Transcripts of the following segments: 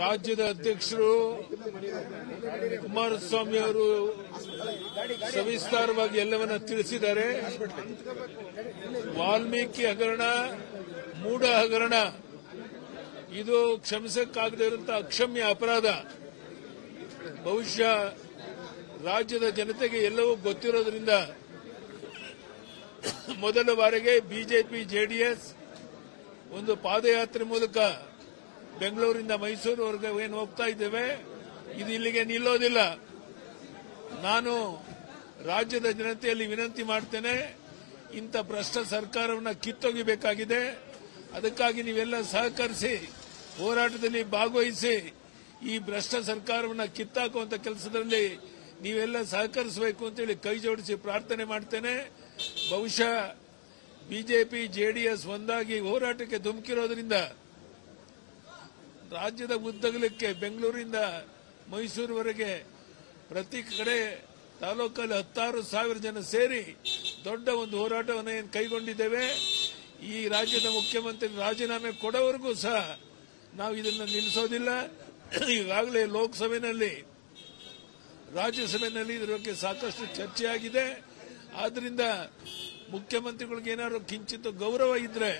ರಾಜ್ಯದ ಅಧ್ಯಕ್ಷರು ಕುಮಾರಸ್ವಾಮಿ ಅವರು ಸವಿಸ್ತಾರವಾಗಿ ಎಲ್ಲವನ್ನ ತಿಳಿಸಿದ್ದಾರೆ. ವಾಲ್ಮೀಕಿ ಹಗರಣ, ಮೂಢ ಹಗರಣ ಇದು ಕ್ಷಮಿಸಕ್ಕಾಗದೇ ಇರುವಂತಹ ಅಕ್ಷಮ್ಯ ಅಪರಾಧ. ಬಹುಶಃ ರಾಜ್ಯದ ಜನತೆಗೆ ಎಲ್ಲವೂ ಗೊತ್ತಿರೋದ್ರಿಂದ ಮೊದಲ ಬಾರಿಗೆ ಬಿಜೆಪಿ ಜೆಡಿಎಸ್ ಒಂದು ಪಾದಯಾತ್ರೆ ಮೂಲಕ ಬೆಂಗಳೂರಿಂದ ಮೈಸೂರುವರೆಗೆ ಏನು ಹೋಗ್ತಾ ಇದ್ದೇವೆ, ಇದು ಇಲ್ಲಿಗೆ ನಿಲ್ಲೋದಿಲ್ಲ. ನಾನು ರಾಜ್ಯದ ಜನತೆಯಲ್ಲಿ ವಿನಂತಿ ಮಾಡ್ತೇನೆ, ಇಂಥ ಭ್ರಷ್ಟ ಸರ್ಕಾರವನ್ನು ಕಿತ್ತೊಗಿಬೇಕಾಗಿದೆ. ಅದಕ್ಕಾಗಿ ನೀವೆಲ್ಲ ಸಹಕರಿಸಿ, ಹೋರಾಟದಲ್ಲಿ ಭಾಗವಹಿಸಿ, ಈ ಭ್ರಷ್ಟ ಸರ್ಕಾರವನ್ನು ಕಿತ್ತಾಕುವಂತ ಕೆಲಸದಲ್ಲಿ ನೀವೆಲ್ಲ ಸಹಕರಿಸಬೇಕು ಅಂತೇಳಿ ಕೈ ಜೋಡಿಸಿ ಪ್ರಾರ್ಥನೆ ಮಾಡ್ತೇನೆ. ಬಹುಶಃ ಬಿಜೆಪಿ ಜೆಡಿಎಸ್ ಒಂದಾಗಿ ಹೋರಾಟಕ್ಕೆ ಧುಮುಕಿರೋದ್ರಿಂದ ರಾಜ್ಯದ ಉದ್ದಗಲಕ್ಕೆ ಬೆಂಗಳೂರಿಂದ ಮೈಸೂರುವರೆಗೆ ಪ್ರತಿ ಕಡೆ ತಾಲೂಕಲ್ಲಿ 16,000 ಜನ ಸೇರಿ ದೊಡ್ಡ ಒಂದು ಹೋರಾಟವನ್ನು ಏನು ಕೈಗೊಂಡಿದ್ದೇವೆ. ಈ ರಾಜ್ಯದ ಮುಖ್ಯಮಂತ್ರಿ ರಾಜೀನಾಮೆ ಕೊಡೋವರೆಗೂ ಸಹ ನಾವು ಇದನ್ನು ನಿಲ್ಲಿಸೋದಿಲ್ಲ. ಈಗಾಗಲೇ ಲೋಕಸಭೆಯಲ್ಲಿ, ರಾಜ್ಯಸಭೆಯಲ್ಲಿ ಇದರ ಬಗ್ಗೆ ಸಾಕಷ್ಟು ಚರ್ಚೆಯಾಗಿದೆ. ಆದ್ರಿಂದ ಮುಖ್ಯಮಂತ್ರಿಗಳಿಗೆ ಏನಾದ್ರು ಕಿಂಚಿತ್ ಗೌರವ ಇದ್ರೆ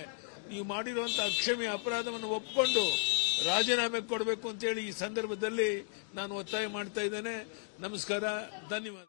ನೀವು ಮಾಡಿರುವಂತಹ ಅಕ್ಷಮ್ಯ ಅಪರಾಧವನ್ನು ಒಪ್ಪಿಕೊಂಡು ರಾಜೀನಾಮೆ ಕೊಡಬೇಕು ಅಂತೇಳಿ ಈ ಸಂದರ್ಭದಲ್ಲಿ ನಾನು ಒತ್ತಾಯ ಮಾಡ್ತಾ ಇದ್ದೇನೆ. ನಮಸ್ಕಾರ, ಧನ್ಯವಾದ.